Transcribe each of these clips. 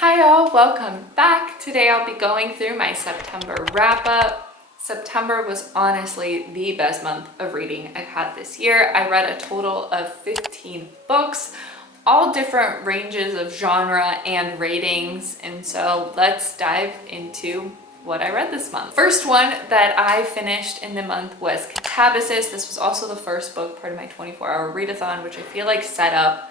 Hi y'all, welcome back. Today I'll be going through my September wrap-up. September was honestly the best month of reading I've had this year. I read a total of 15 books, all different ranges of genre and ratings, and so let's dive into what I read this month. First one that I finished in the month was Catabasis. This was also the first book part of my 24-hour readathon, which I feel like set up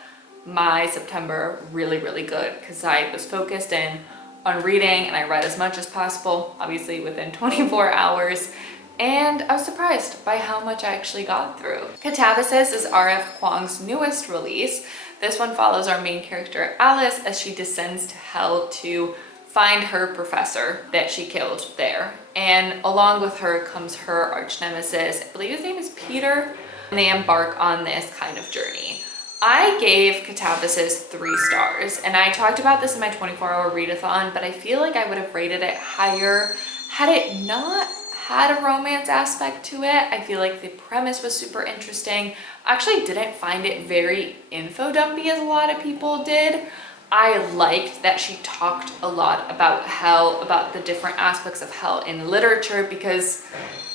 my September really good because I was focused in on reading and I read as much as possible, obviously within 24 hours, and I was surprised by how much I actually got through. Catabasis is R.F. Kuang's newest release. This one follows our main character Alice as she descends to hell to find her professor that she killed there, and along with her comes her arch nemesis, I believe his name is Peter, and they embark on this kind of journey. I gave Catabasis 3 stars, and I talked about this in my 24-hour readathon, but I feel like I would have rated it higher had it not had a romance aspect to it. I feel like the premise was super interesting. I actually didn't find it very info dumpy as a lot of people did. I liked that she talked a lot about hell, about the different aspects of hell in literature, because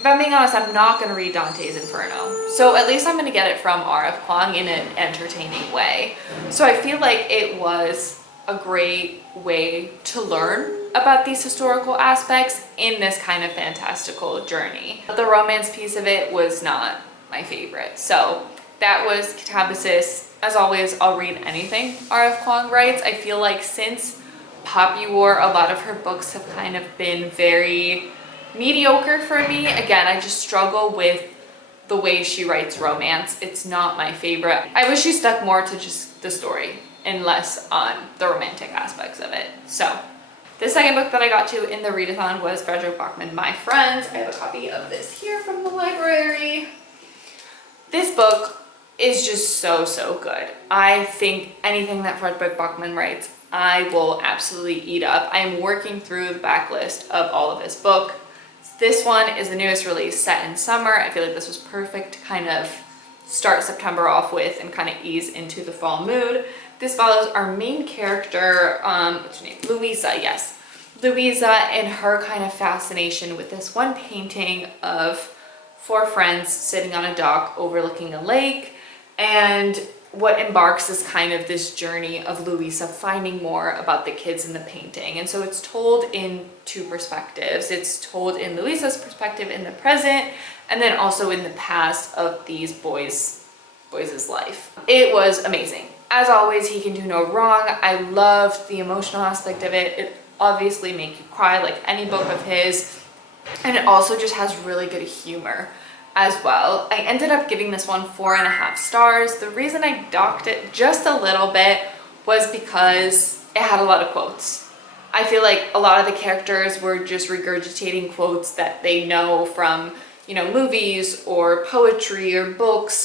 if I'm being honest, I'm not going to read Dante's Inferno. So at least I'm going to get it from R.F. Kuang in an entertaining way. So I feel like it was a great way to learn about these historical aspects in this kind of fantastical journey. But the romance piece of it was not my favorite. So that was Catabasis. As always, I'll read anything R.F. Kuang writes. I feel like since Poppy War, a lot of her books have kind of been very mediocre for me. Again, I just struggle with the way she writes romance. It's not my favorite. I wish she stuck more to just the story and less on the romantic aspects of it. So the second book that I got to in the readathon was Frederick Bachman, My Friends. I have a copy of this here from the library. This book is just so good. I think anything that Frederick Bachman writes, I will absolutely eat up. I am working through the backlist of all of his book. This one is the newest release, set in summer. I feel like this was perfect to kind of start September off with and kind of ease into the fall mood. This follows our main character, what's her name? Louisa, yes. Louisa and her kind of fascination with this one painting of 4 friends sitting on a dock overlooking a lake, and what embarks is kind of this journey of Louisa finding more about the kids in the painting. And so it's told in 2 perspectives. It's told in Louisa's perspective in the present, and then also in the past of these boys' life. It was amazing. As always, he can do no wrong. I loved the emotional aspect of it. It obviously makes you cry like any book of his, and it also just has really good humor as well. I ended up giving this one 4.5 stars. The reason I docked it just a little bit was because it had a lot of quotes. I feel like a lot of the characters were just regurgitating quotes that they know from, movies or poetry or books,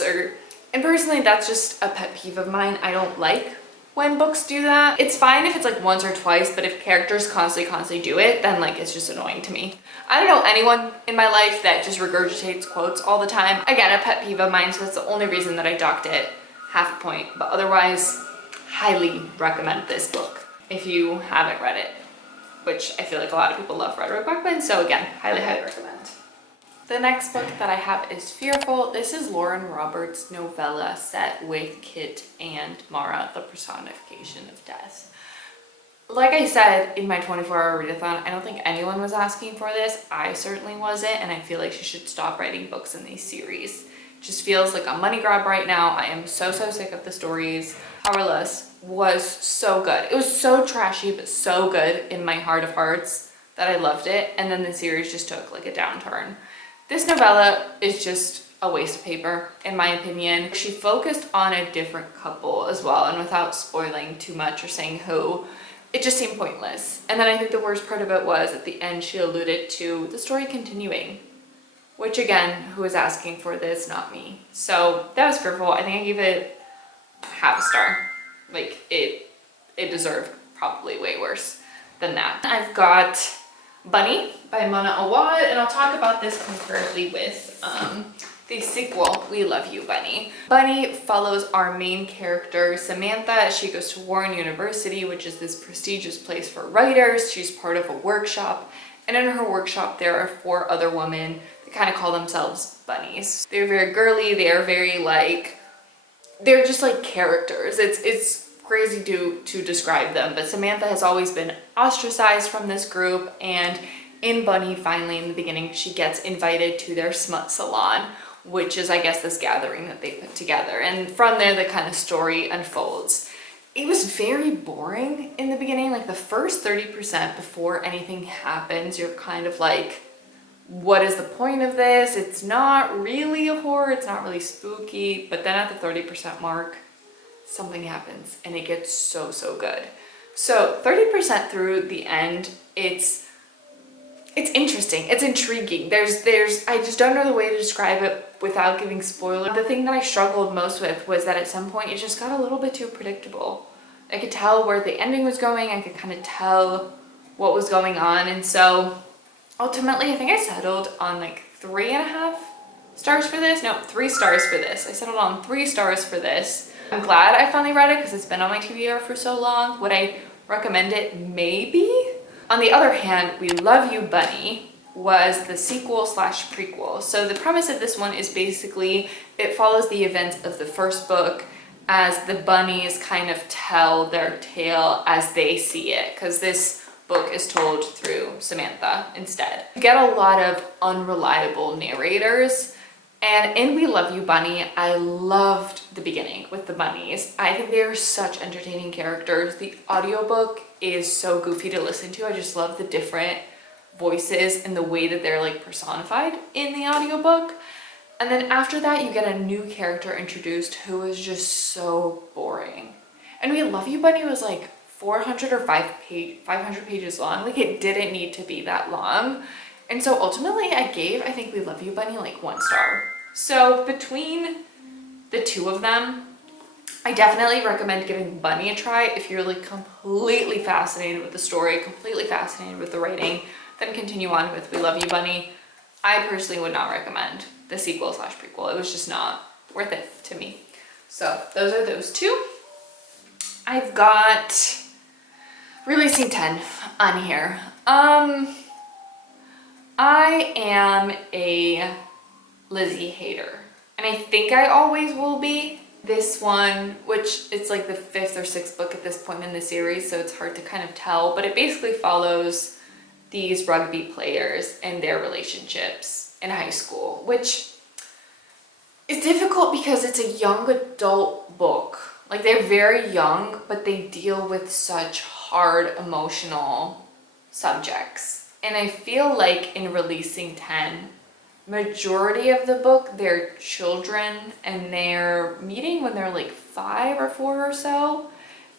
and personally that's just a pet peeve of mine. I don't like when books do that. It's fine if it's like once or twice, but if characters constantly do it, then like it's just annoying to me. I don't know anyone in my life that just regurgitates quotes all the time. Again, a pet peeve of mine, so that's the only reason that I docked it half a point. But otherwise, highly recommend this book if you haven't read it, which I feel like a lot of people love Frederick Bachman, so again, highly recommend. The next book that I have is Fearful. This is Lauren Roberts' novella set with Kit and Mara, the personification of death. Like I said in my 24-hour readathon, I don't think anyone was asking for this. I certainly wasn't, and I feel like she should stop writing books in these series. It just feels like a money grab right now. I am so sick of the stories. Powerless was so good. It was so trashy, but so good in my heart of hearts that I loved it, and then the series just took like a downturn. This novella is just a waste of paper, in my opinion. She focused on a different couple as well, and without spoiling too much or saying who, it just seemed pointless. And then I think the worst part of it was at the end she alluded to the story continuing, which again, who was asking for this? Not me. So that was Fearful. I think I gave it half a star. Like it deserved probably way worse than that. I've got Bunny by Mona Awad, and I'll talk about this concurrently with The sequel, We Love You, Bunny. Bunny follows our main character, Samantha, as she goes to Warren University, which is this prestigious place for writers. She's part of a workshop, and in her workshop there are 4 other women that kind of call themselves bunnies. They're very girly, they are very like, they're just like characters. It's crazy to describe them, but Samantha has always been ostracized from this group, and in Bunny, finally in the beginning, she gets invited to their smut salon, which is, I guess, this gathering that they put together. And from there, the kind of story unfolds. It was very boring in the beginning, like the first 30% before anything happens, you're kind of like, what is the point of this? It's not really a horror, it's not really spooky, but then at the 30% mark, something happens and it gets so good. So 30% through the end, it's interesting, it's intriguing. There's I just don't know the way to describe it without giving spoilers. The thing that I struggled most with was that at some point it just got a little bit too predictable. I could tell where the ending was going, I could kind of tell what was going on, and so ultimately I think I settled on like 3.5 stars for this. No, 3 stars for this. I settled on 3 stars for this. I'm glad I finally read it because it's been on my TBR for so long. Would I recommend it? Maybe. On the other hand, We Love You, Bunny was the sequel slash prequel. So the premise of this one is basically it follows the events of the first book as the bunnies kind of tell their tale as they see it, because this book is told through Samantha instead. You get a lot of unreliable narrators, and in We Love You, Bunny, I loved the beginning with the bunnies. I think they're such entertaining characters. The audiobook is so goofy to listen to. I just love the different voices and the way that they're like personified in the audiobook. And then after that, you get a new character introduced who is just so boring. And We Love You, Bunny was like 400 or 500 pages long. Like, it didn't need to be that long. And so ultimately I gave, I think, We Love You, Bunny like 1 star. So between the 2 of them, I definitely recommend giving Bunny a try if you're like completely fascinated with the story, completely fascinated with the writing, then continue on with We Love You, Bunny. I personally would not recommend the sequel slash prequel. It was just not worth it to me. So those are those 2. I've got Releasing 10 on here. I am a Lizzie hater, and I think I always will be. This one, which it's like the 5th or 6th book at this point in the series, so it's hard to kind of tell, but it basically follows these rugby players and their relationships in high school, which is difficult because it's a young adult book. Like, they're very young, but they deal with such hard emotional subjects. And I feel like in Releasing 10, majority of the book, they're children and they're meeting when they're like 5 or 4 or so.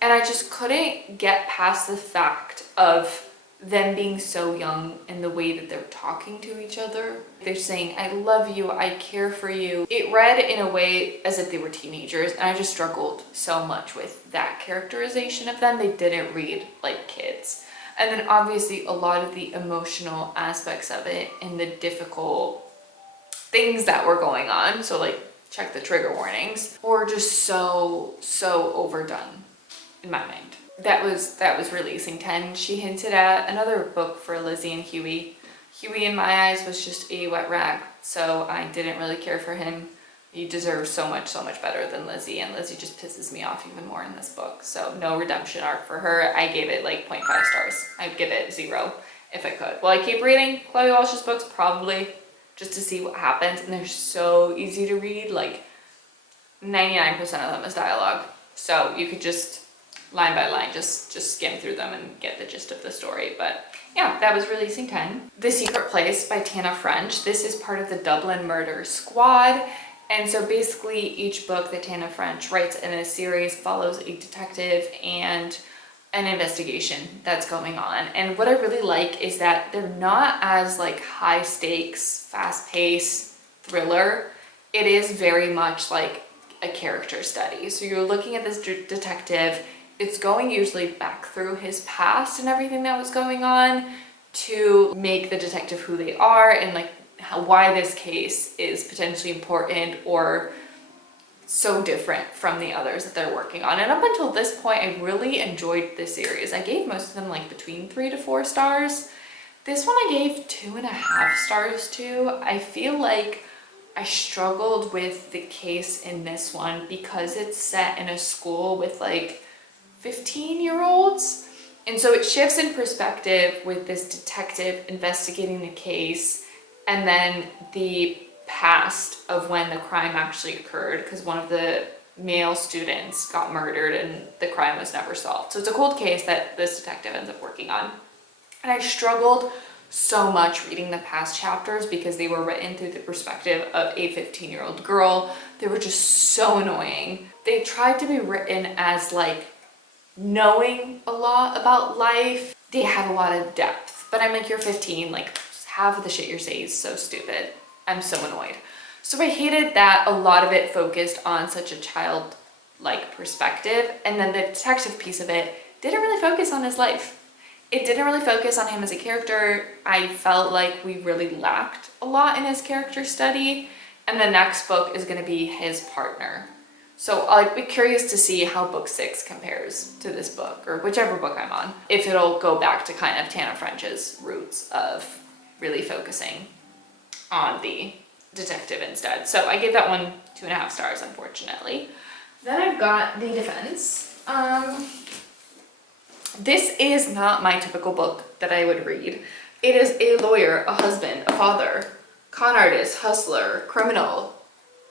And I just couldn't get past the fact of them being so young and the way that they're talking to each other. They're saying, I love you, I care for you. It read in a way as if they were teenagers, and I just struggled so much with that characterization of them. They didn't read like kids. And then obviously a lot of the emotional aspects of it and the difficult things that were going on, so like check the trigger warnings, were just so overdone in my mind. That was Releasing 10. She hinted at another book for Lizzie and Huey. Huey, in my eyes, was just a wet rag, so I didn't really care for him. He deserves so much better than Lizzie, and Lizzie just pisses me off even more in this book. So no redemption arc for her. I gave it like 0.5 stars. I'd give it 0 if I could. Will I keep reading Chloe Walsh's books? Probably, just to see what happens, and they're so easy to read. Like 99% of them is dialogue, so you could just line by line just skim through them and get the gist of the story. But yeah, that was Releasing 10. The Secret Place by Tana French. This is part of the Dublin Murder Squad, and so basically each book that Tana French writes in a series follows a detective and an investigation that's going on. And what I really like is that they're not as like high stakes, fast paced thriller. It is very much like a character study. So you're looking at this detective. It's going usually back through his past and everything that was going on to make the detective who they are and like why this case is potentially important or so different from the others that they're working on. And up until this point, I really enjoyed this series. I gave most of them like between 3 to 4 stars. This one I gave 2.5 stars to. I feel like I struggled with the case in this one because it's set in a school with like 15-year-olds. And so it shifts in perspective with this detective investigating the case and then the past of when the crime actually occurred, because one of the male students got murdered and the crime was never solved. So it's a cold case that this detective ends up working on. And I struggled so much reading the past chapters because they were written through the perspective of a 15-year-old girl. They were just so annoying. They tried to be written as like knowing a lot about life. They have a lot of depth, but I'm like, you're 15, like half of the shit you're saying is so stupid. I'm so annoyed. So I hated that a lot of it focused on such a childlike perspective, and then the detective piece of it didn't really focus on his life. It didn't really focus on him as a character. I felt like we really lacked a lot in his character study, and the next book is going to be his partner. So I'd be curious to see how book 6 compares to this book, or whichever book I'm on, if it'll go back to kind of Tana French's roots of really focusing on the detective instead. So I gave that one 2.5 stars, unfortunately. Then I've got The Defense. This is not my typical book that I would read. It is a lawyer, a husband, a father, con artist, hustler, criminal.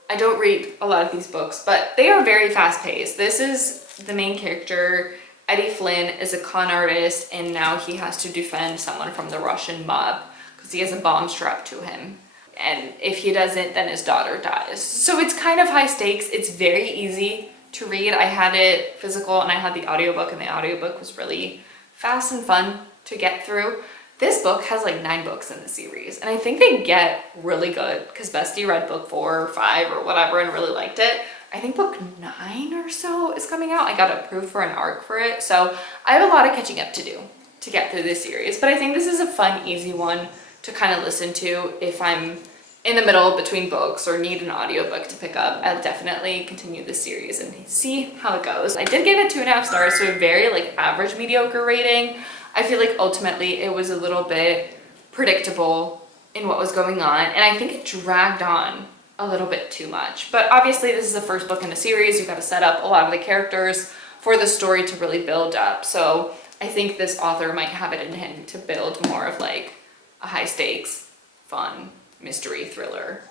I don't read a lot of these books, but they are very fast paced. This is the main character. Eddie Flynn is a con artist, and now he has to defend someone from the Russian mob because he has a bomb strapped to him. And if he doesn't, then his daughter dies. So it's kind of high stakes. It's very easy to read. I had it physical and I had the audiobook, and the audiobook was really fast and fun to get through. This book has like 9 books in the series, and I think they get really good because Bestie read book 4 or 5 or whatever and really liked it. I think book 9 or so is coming out. I got approved for an ARC for it. So I have a lot of catching up to do to get through this series, but I think this is a fun, easy one to kind of listen to if I'm in the middle between books or need an audiobook to pick up. I'll definitely continue this series and see how it goes. I did give it 2.5 stars, so a very like average mediocre rating. I feel like ultimately it was a little bit predictable in what was going on, and I think it dragged on a little bit too much. But obviously this is the first book in a series. You've got to set up a lot of the characters for the story to really build up. So I think this author might have it in him to build more of like a high stakes, fun, mystery thriller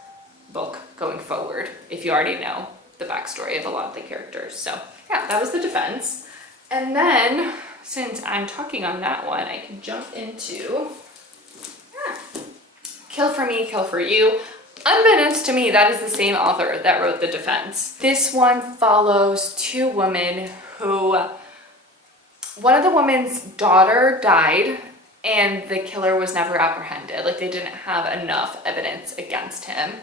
book going forward, if you already know the backstory of a lot of the characters. So yeah, that was The Defense. And then, since I'm talking on that one, I can jump into Kill for Me, Kill for You. Unbeknownst to me, that is the same author that wrote The Defense. This one follows 2 women who, one of the women's daughter died and the killer was never apprehended. Like, they didn't have enough evidence against him.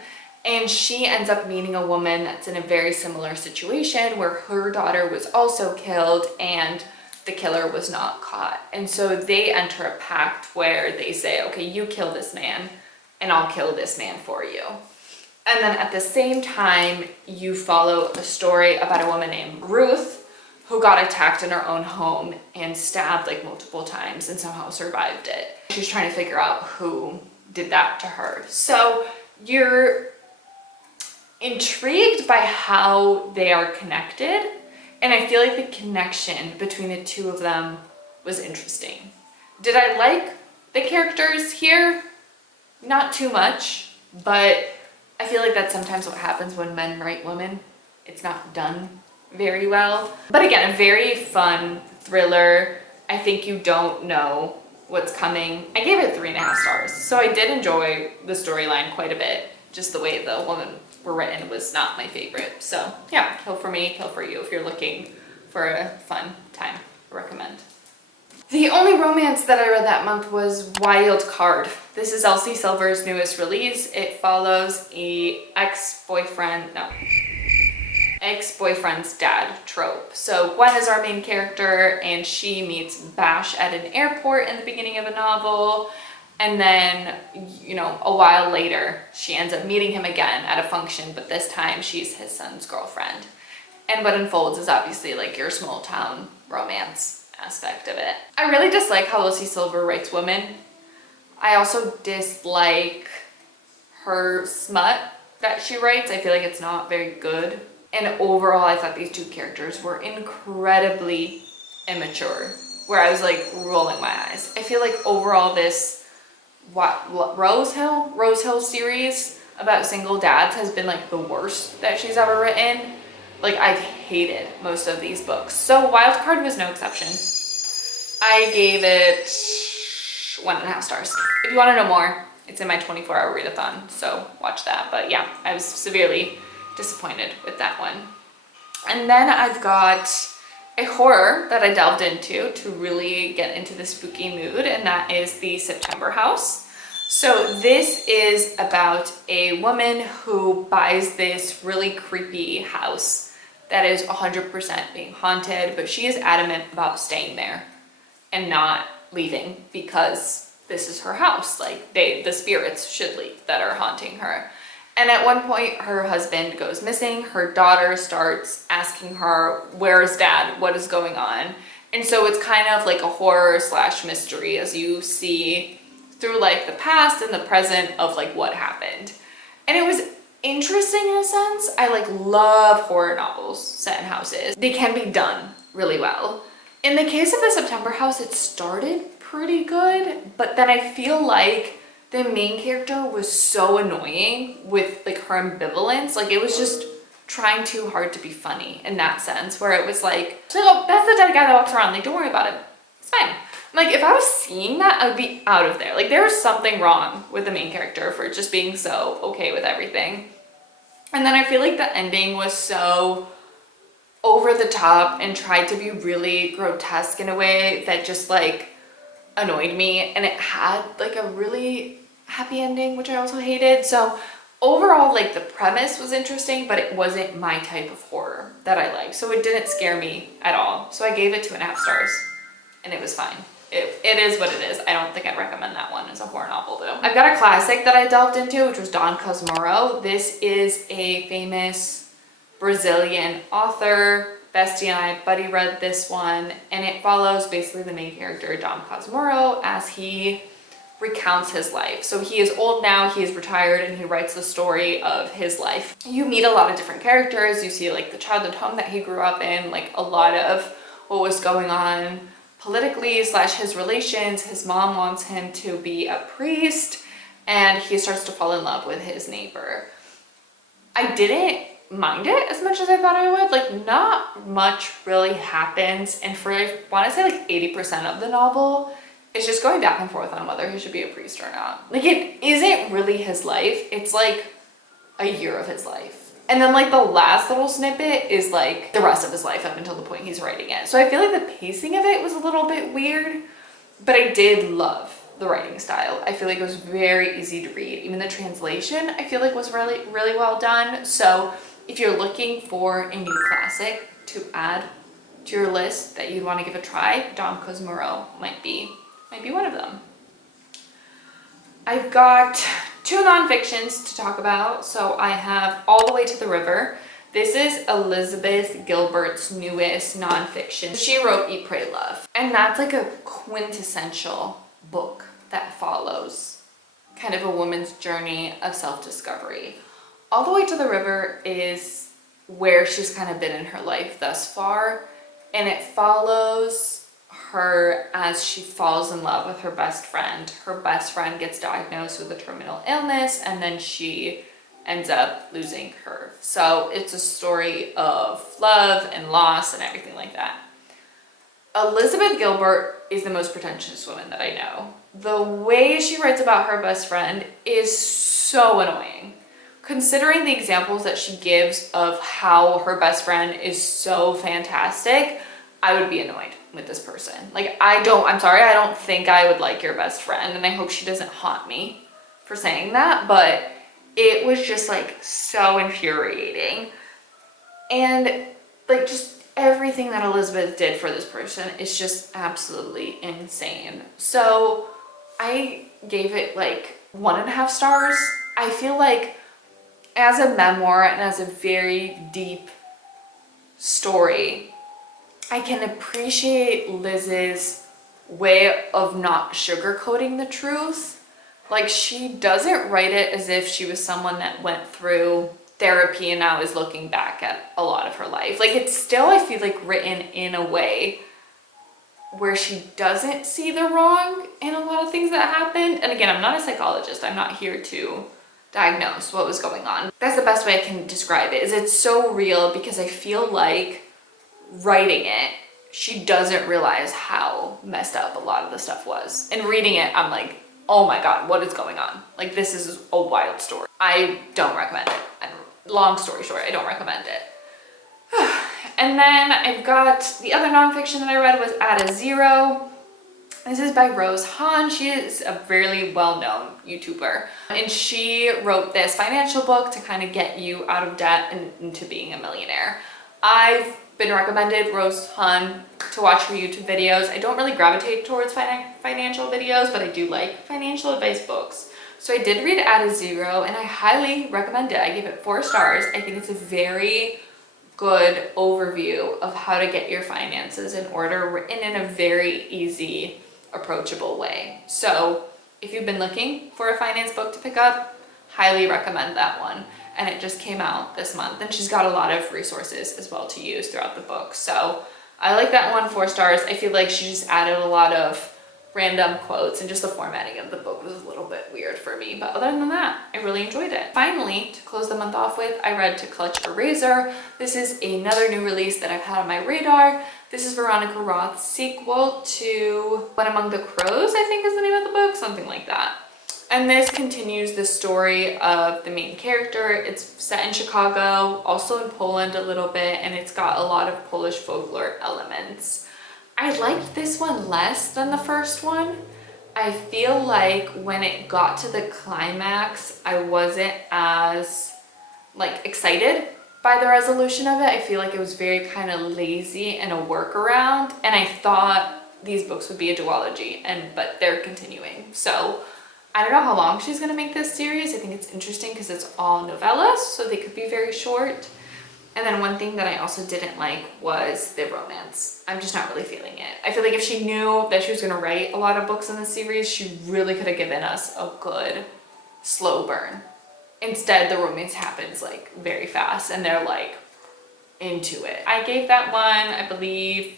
And she ends up meeting a woman that's in a very similar situation where her daughter was also killed and the killer was not caught. And so they enter a pact where they say, okay, you kill this man and I'll kill this man for you. And then at the same time, you follow a story about a woman named Ruth who got attacked in her own home and stabbed like multiple times and somehow survived it. She's trying to figure out who did that to her. So you're intrigued by how they are connected, and I feel like the connection between the 2 of them was interesting. Did I like the characters here? Not too much, but I feel like that's sometimes what happens when men write women. It's not done very well. But again, a very fun thriller. I think you don't know what's coming. I gave it 3.5 stars, so I did enjoy the storyline quite a bit. Just the way the women were written was not my favorite. So yeah, Kill for Me, Kill for You if you're looking for a fun time. I recommend. The only romance that I read that month was Wild Card. This is Elsie Silver's newest release. It follows a ex-boyfriend's dad trope. So Gwen is our main character, and she meets Bash at an airport in the beginning of a novel, And then, you know, a while later, she ends up meeting him again at a function, but this time she's his son's girlfriend. And what unfolds is obviously like your small town romance aspect of it. I really dislike how Lucy Silver writes women. I also dislike her smut that she writes. I feel like it's not very good. And overall, I thought these two characters were incredibly immature, where I was like rolling my eyes. I feel like overall this Rose Hill series about single dads has been like the worst that she's ever written. Like, I've hated most of these books. So Wildcard was no exception. I gave it 1.5 stars. If you want to know more, it's in my 24-hour readathon, so watch that. But yeah, I was severely disappointed with that one. And then I've got a horror that I delved into to really get into the spooky mood, and that is The September House. So this is about a woman who buys this really creepy house that is 100% being haunted, but she is adamant about staying there and not leaving because this is her house. Like, the spirits should leave that are haunting her. And at one point, her husband goes missing. Her daughter starts asking her, where's dad? What is going on? And so it's kind of like a horror / mystery as you see through like the past and the present of like what happened. And it was interesting in a sense. I like love horror novels set in houses. They can be done really well. In the case of The September House, it started pretty good, but then I feel like the main character was so annoying with like her ambivalence. Like, it was just trying too hard to be funny in that sense, where it was like, oh, that's the dead guy that walks around, like, don't worry about it, it's fine. Like, if I was seeing that, I would be out of there. Like, there was something wrong with the main character for just being so okay with everything. And then I feel like the ending was so over the top and tried to be really grotesque in a way that just like annoyed me. And it had like a really happy ending, which I also hated. So overall, like, the premise was interesting, but it wasn't my type of horror that I like. So it didn't scare me at all. So I gave it 2.5 stars and it was fine. It is what it is. I don't think I'd recommend that one as a horror novel though. I've got a classic that I delved into, which was Dom Cosmoro. This is a famous Brazilian author. Bestie and I, Buddy, read this one, and it follows basically the main character, Dom Cosmoro, as he recounts his life. So he is old now, he is retired, and he writes the story of his life. You meet a lot of different characters. You see like the childhood home that he grew up in, like a lot of what was going on politically / his relations. His mom wants him to be a priest, and he starts to fall in love with his neighbor. I didn't mind it as much as I thought I would. Like, not much really happens, and for, I want to say like 80% of the novel, it's just going back and forth on whether he should be a priest or not. Like, it isn't really his life. It's like a year of his life. And then like the last little snippet is like the rest of his life up until the point he's writing it. So I feel like the pacing of it was a little bit weird, but I did love the writing style. I feel like it was very easy to read. Even the translation, I feel like, was really, really well done. So if you're looking for a new classic to add to your list that you'd want to give a try, Dom Cosmoro might be one of them. I've got 2 nonfictions to talk about. So I have All the Way to the River. This is Elizabeth Gilbert's newest nonfiction. She wrote Eat, Pray, Love. And that's like a quintessential book that follows kind of a woman's journey of self-discovery. All the Way to the River is where she's kind of been in her life thus far. And it follows her as she falls in love with her best friend. Her best friend gets diagnosed with a terminal illness, and then she ends up losing her. So it's a story of love and loss and everything like that. Elizabeth Gilbert is the most pretentious woman that I know. The way she writes about her best friend is so annoying. Considering the examples that she gives of how her best friend is so fantastic, I would be annoyed with this person. Like, I'm sorry, I don't think I would like your best friend, and I hope she doesn't haunt me for saying that, but it was just like so infuriating. And like, just everything that Elizabeth did for this person is just absolutely insane. So I gave it like 1.5 stars. I feel like as a memoir and as a very deep story, I can appreciate Liz's way of not sugarcoating the truth. Like, she doesn't write it as if she was someone that went through therapy and now is looking back at a lot of her life. Like, it's still, I feel like, written in a way where she doesn't see the wrong in a lot of things that happened. And again, I'm not a psychologist. I'm not here to diagnose what was going on. That's the best way I can describe it, is it's so real because I feel like writing it, she doesn't realize how messed up a lot of the stuff was. And reading it, I'm like, oh my God, what is going on? Like, this is a wild story. I don't recommend it. And long story short, I don't recommend it. And then I've got the other nonfiction that I read was At a Zero. This is by Rose Han. She is a really well-known YouTuber. And she wrote this financial book to kind of get you out of debt and into being a millionaire. I've been recommended Rose Han to watch her YouTube videos. I don't really gravitate towards financial videos, but I do like financial advice books. So I did read At a Zero and I highly recommend it. I gave it 4 stars. I think it's a very good overview of how to get your finances in order, written in a very easy, approachable way. So if you've been looking for a finance book to pick up, highly recommend that one. And it just came out this month, and she's got a lot of resources as well to use throughout the book. So I like that one, 4 stars. I feel like she just added a lot of random quotes, and just the formatting of the book was a little bit weird for me. But other than that, I really enjoyed it. Finally, to close the month off with, I read To Clutch a Razor. This is another new release that I've had on my radar. This is Veronica Roth's sequel to When Among the Crows, I think is the name of the book, something like that. And this continues the story of the main character. It's set in Chicago, also in Poland a little bit, and it's got a lot of Polish folklore elements. I liked this one less than the first one. I feel like when it got to the climax, I wasn't as excited by the resolution of it. I feel like it was very kind of lazy and a workaround, and I thought these books would be a duology, but they're continuing. So I don't know how long she's gonna make this series. I think it's interesting because it's all novellas, so they could be very short. And then one thing that I also didn't like was the romance. I'm just not really feeling it. I feel like if she knew that she was gonna write a lot of books in the series, she really could have given us a good slow burn. Instead, the romance happens like very fast and they're like into it. I gave that one, I believe,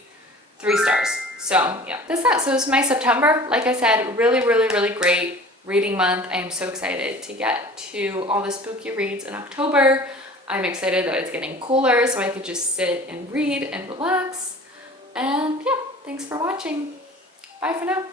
3 stars. So yeah, that's that. So it's my September. Like I said, really, really, really great reading month. I am so excited to get to all the spooky reads in October. I'm excited that it's getting cooler so I could just sit and read and relax. And yeah, thanks for watching. Bye for now.